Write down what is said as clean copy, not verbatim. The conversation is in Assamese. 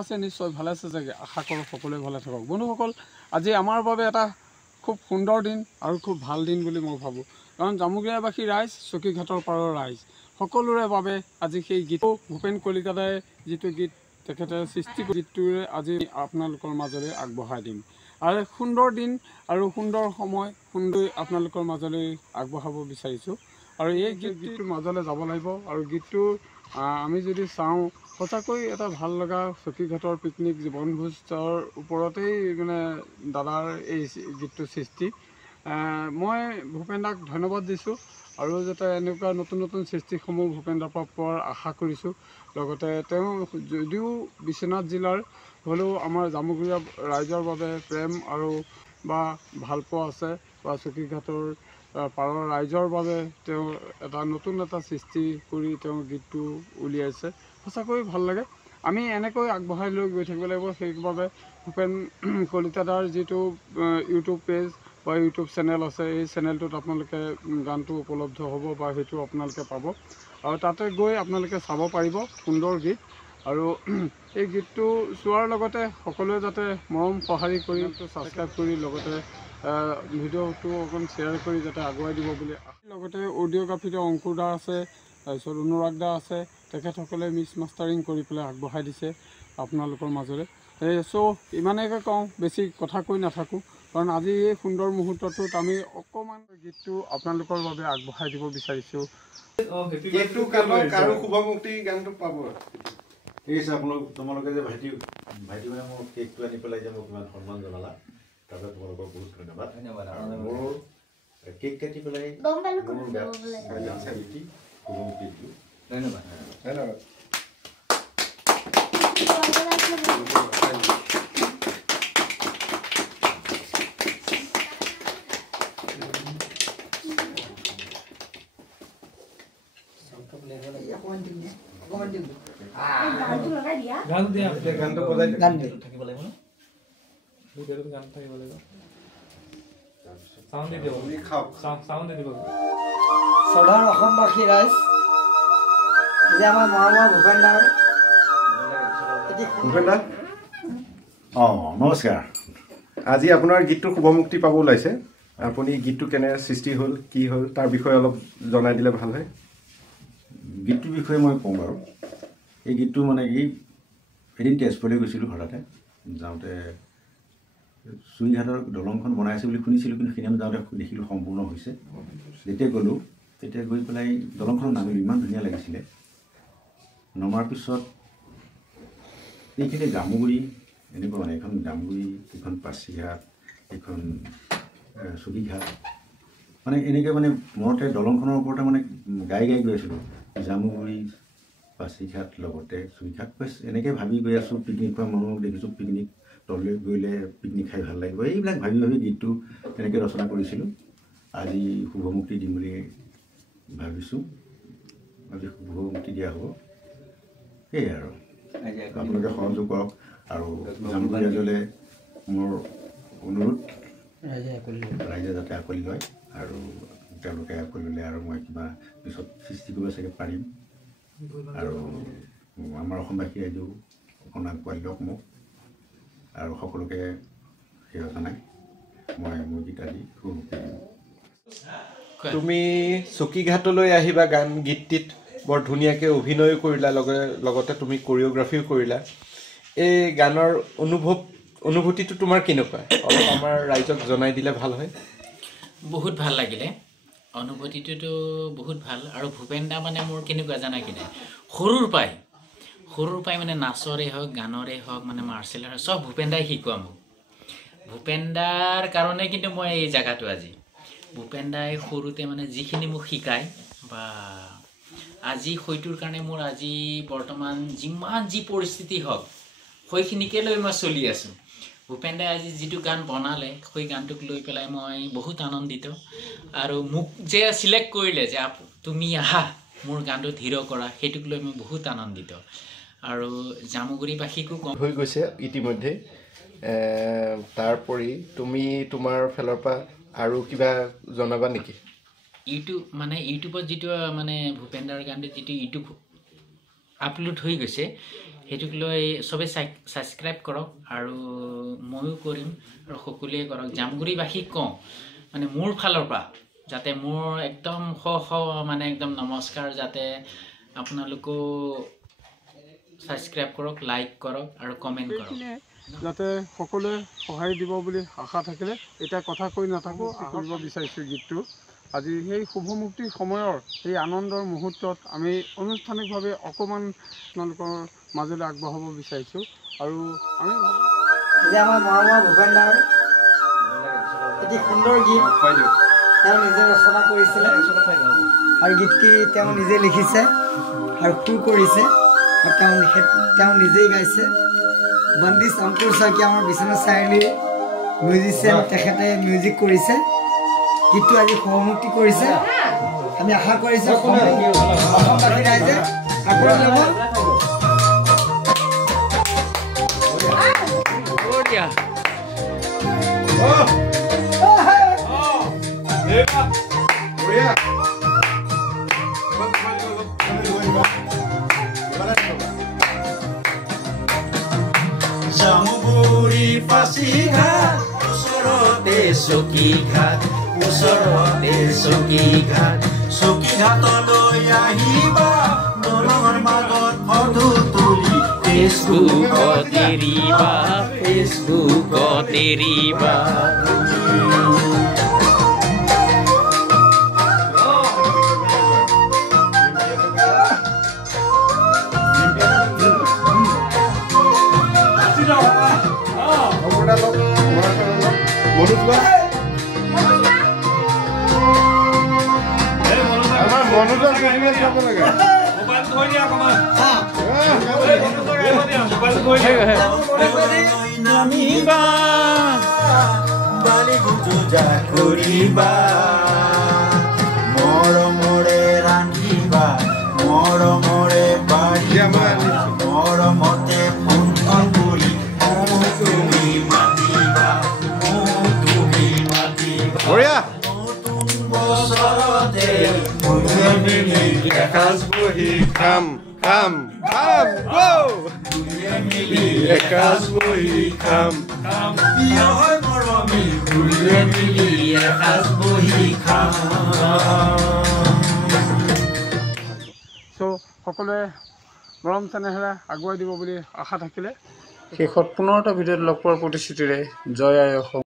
আছে নিশ্চয় ভালে আছে চাগে আশা কৰোঁ সকলোৱে ভালে থাকক বন্ধুসকল আজি আমাৰ বাবে এটা খুব সুন্দৰ দিন আৰু খুব ভাল দিন বুলি মই ভাবোঁ কাৰণ জামুগুৰিয়াবাসী ৰাইজ চকীঘাটৰ পাৰৰ ৰাইজ সকলোৰে বাবে আজি সেই গীত ভূপেন কলিতাদাই যিটো গীত তেখেতে সৃষ্টি গীতটোৰে আজি আপোনালোকৰ মাজলৈ আগবঢ়াই দিম আৰু সুন্দৰ দিন আৰু সুন্দৰ সময় সুন্দৰ আপোনালোকৰ মাজলৈ আগবঢ়াব বিচাৰিছোঁ আৰু এই গীতটোৰ মাজলৈ যাব লাগিব আৰু গীতটো আমি যদি চাওঁ সঁচাকৈ এটা ভাল লগা চকীঘাটৰ পিকনিক বনভোজৰ ওপৰতেই মানে দাদাৰ এই গীতটো সৃষ্টি মই ভূপেন দাক ধন্যবাদ দিছোঁ আৰু যাতে এনেকুৱা নতুন নতুন সৃষ্টিসমূহ ভূপেন দাৰ পৰা পোৱাৰ আশা কৰিছোঁ লগতে তেওঁ যদিও বিশ্বনাথ জিলাৰ হ'লেও আমাৰ জামুগুৰিয়া ৰাইজৰ বাবে প্ৰেম আৰু বা ভালপোৱা আছে বা চকীঘাটৰ পাৰৰ ৰাইজৰ বাবে তেওঁ এটা নতুন এটা সৃষ্টি কৰি তেওঁ গীতটো উলিয়াইছে সঁচাকৈ ভাল লাগে আমি এনেকৈ আগবঢ়াই লৈ গৈ থাকিব লাগিব সেইবাবে ভূপেন কলিতাদাৰ যিটো ইউটিউব পেজ বা ইউটিউব চেনেল আছে এই চেনেলটোত আপোনালোকে গানটো উপলব্ধ হ'ব বা সেইটো আপোনালোকে পাব আৰু তাতে গৈ আপোনালোকে চাব পাৰিব সুন্দৰ গীত আৰু এই গীতটো চোৱাৰ লগতে সকলোৱে যাতে মৰম সঁহাৰি কৰি ছাবস্ক্ৰাইব কৰি লগতে ভিডিঅ'টো অকণ শ্বেয়াৰ কৰি যাতে আগুৱাই দিব বুলি লগতে অডিঅ'গ্ৰাফিতে অংকুৰ দা আছে তাৰপিছত অনুৰাগ দা আছে তেখেতসকলে মিক্স মাষ্টাৰিং কৰি পেলাই আগবঢ়াই দিছে আপোনালোকৰ মাজলৈ চ' ইমানেকৈ কওঁ বেছি কথা কৈ নাথাকোঁ কাৰণ আজি এই সুন্দৰ মুহূৰ্তটোত আমি অকণমান গীতটো আপোনালোকৰ বাবে আগবঢ়াই দিব বিচাৰিছোঁ শুভমুক্তি গানটো পাব ঠিক আছে তোমালোকে যে ভাইটি মানে মোৰ কেকটো আনি পেলাই যে মোক ইমান সন্মান জনালা তাৰপৰা তোমালোকক বহুত ধন্যবাদ মোৰ কেক কাটি পেলাই শুভমুক্তি দিলোঁ ধন্যবাদ ধন্যবাদ শ্ৰদ্ধাৰ অসমবাসী ৰাইজ যে আমাৰ মৰমৰ ভূপেন দাৰ নমস্কাৰ আজি আপোনাৰ গীতটো শুভমুক্তি পাব ওলাইছে আপুনি গীতটো কেনে সৃষ্টি হ'ল কি হ'ল তাৰ বিষয়ে অলপ জনাই দিলে ভাল হয় গীতটোৰ বিষয়ে মই কওঁ বাৰু এই গীতটো মানে কি এদিন তেজপুৰলৈ গৈছিলোঁ হঠাতে যাওঁতে চুইঘাটৰ দলংখন বনাই আছে বুলি শুনিছিলোঁ কিন্তু সেইদিনা যাওঁতে দেখিলোঁ সম্পূৰ্ণ হৈছে যেতিয়া গ'লোঁ তেতিয়া গৈ পেলাই দলংখনত নামিলোঁ ইমান ধুনীয়া লাগিছিলে নমাৰ পিছত এইখিনি জামুগুৰি এনেকুৱা মানে এখন জামুগুৰি এইখন পাচিঘাট এইখন চকীঘাট মানে এনেকৈ মানে মনতে দলংখনৰ ওপৰতে মানে গাই গৈ আছিলোঁ জামুগুৰি পাচিঘাট লগতে চুইঘাট বাছ এনেকৈ ভাবি গৈ আছোঁ পিকনিক খোৱা মানুহক দেখিছোঁ পিকনিক তললৈ গৈলে পিকনিক খাই ভাল লাগিব এইবিলাক ভাবি গীতটো তেনেকৈ ৰচনা কৰিছিলোঁ আজি শুভমুক্তি দিম বুলি ভাবিছোঁ আজি শুভমুক্তি দিয়া হ'ব সেয়াই আৰু আপোনালোকে সহযোগ কৰক আৰু জামুগুৰি ৰাইজলৈ মোৰ অনুৰোধ ৰাইজে যাতে আকোৱালি লয় আৰু তেওঁলোকে আকোৱালি ল'লে আৰু মই কিবা পিছত সৃষ্টি কৰিব চাগে পাৰিম আৰু আমাৰ অসমবাসী ৰাইজেও অকণ আকোৱালি লওক মোক আৰু সকলোকে সেৱা জনাই মই মোৰ গীত আদি শুভমুক্তি দিম তুমি চকীঘাটলৈ আহিবা গান গীতটিত বৰ ধুনীয়াকৈ অভিনয় কৰিলা লগতে তুমি কোৰিঅ'গ্ৰাফিও কৰিলা এই গানৰ অনুভূতিটো তোমাৰ কেনেকুৱা অলপ আমাৰ ৰাইজক জনাই দিলে ভাল হয় বহুত ভাল লাগিলে অনুভূতিটোতো বহুত ভাল আৰু ভূপেন দা মানে মোৰ কেনেকুৱা জানা কি নাই সৰুৰ পৰাই মানে নাচৰে হওক গানৰে হওক মানে মাৰ্চেল আৰ্ট চব ভূপেন দাই শিকোৱা মোক ভূপেন দাৰ কাৰণে কিন্তু মই এই জেগাটো আজি ভূপেন দাই সৰুতে মানে যিখিনি মোক শিকায় বা আজি হয়টোৰ কাৰণে মোৰ আজি বৰ্তমান যিমান যি পৰিস্থিতি হওক সেইখিনিকে লৈ মই চলি আছোঁ ভূপেন দাই আজি যিটো গান বনালে সেই গানটোক লৈ পেলাই মই বহুত আনন্দিত আৰু মোক যে চিলেক্ট কৰিলে যে তুমি আহা মোৰ গানটো ধীৰ কৰা সেইটোক লৈ মই বহুত আনন্দিত আৰু জামুগুৰিবাসীকো হৈ গৈছে ইতিমধ্যে তাৰোপৰি তুমি তোমাৰ ফালৰ পৰা আৰু কিবা জনাবা নেকি ইউটিউবত যিটো মানে ভূপেন দাৰ গানটো যিটো আপলোড হৈ গৈছে সেইটোক লৈ চবে ছাবস্ক্ৰাইব কৰক আৰু ময়ো কৰিম আৰু সকলোৱে কৰক জামগুৰিবাসীক কওঁ মানে মোৰ ফালৰ পৰা যাতে মোৰ একদম মানে একদম নমস্কাৰ যাতে আপোনালোকো ছাবস্ক্ৰাইব কৰক লাইক কৰক আৰু কমেণ্ট কৰক যাতে সকলোৱে সহায় দিব বুলি আশা থাকিলে এতিয়া কথা কৈ নাথাকোঁ কৰিব বিচাৰিছোঁ গীতটো আজি সেই শুভমুক্তিৰ সময়ৰ এই আনন্দৰ মুহূৰ্তত আমি আনুষ্ঠানিকভাৱে অকণমান আপোনালোকৰ মাজলৈ আগবঢ়াব বিচাৰিছোঁ আৰু আমি যে আমাৰ মৰমৰ ভূপেন দাৰ এটি সুন্দৰ গীত তেওঁ নিজে ৰচনা কৰিছিলে আৰু গীতটি তেওঁ নিজে লিখিছে আৰু সুৰ কৰিছে আৰু তেওঁ নিজেই গাইছে বন্দিছ অংকুৰ শইকীয়া আমাৰ বিশ্বনাথ চাৰিআলিৰ মিউজিচিয়ান তেখেতে মিউজিক কৰিছে গীতটো আজি সহমুক্তি কৰিছে আমি আশা কৰিছোঁ অসমবাসী ৰাইজে আঁকোৱালি ল'ব জামুগুৰি পাছিঘাট ওচৰতে চকীঘাট ওচৰতে চকীঘাট চকীঘাটলৈ আহিবা দলঙৰ মাজত ফটো তুলি ফেচবুকত এৰিবা নামিবা বালি গুজা কৰিবা মৰমৰে ৰান্ধিবা মৰমৰে বাঢ়িবা মৰমতে ফোন কৰি তুমি মাতিবা নতুন বছৰতে মিলি এসাঁজ বহি খাম মিলি এসাঁজ বহি খাম মৰমী মিলি এসাঁজ বহি খাম চ' সকলোৱে মৰম চেনেহেৰে আগুৱাই দিব বুলি আশা থাকিলে শেষত পুনৰ এটা ভিডিঅ'ত লগ পোৱাৰ প্ৰতিশ্ৰুতিৰে জয় আই অসম।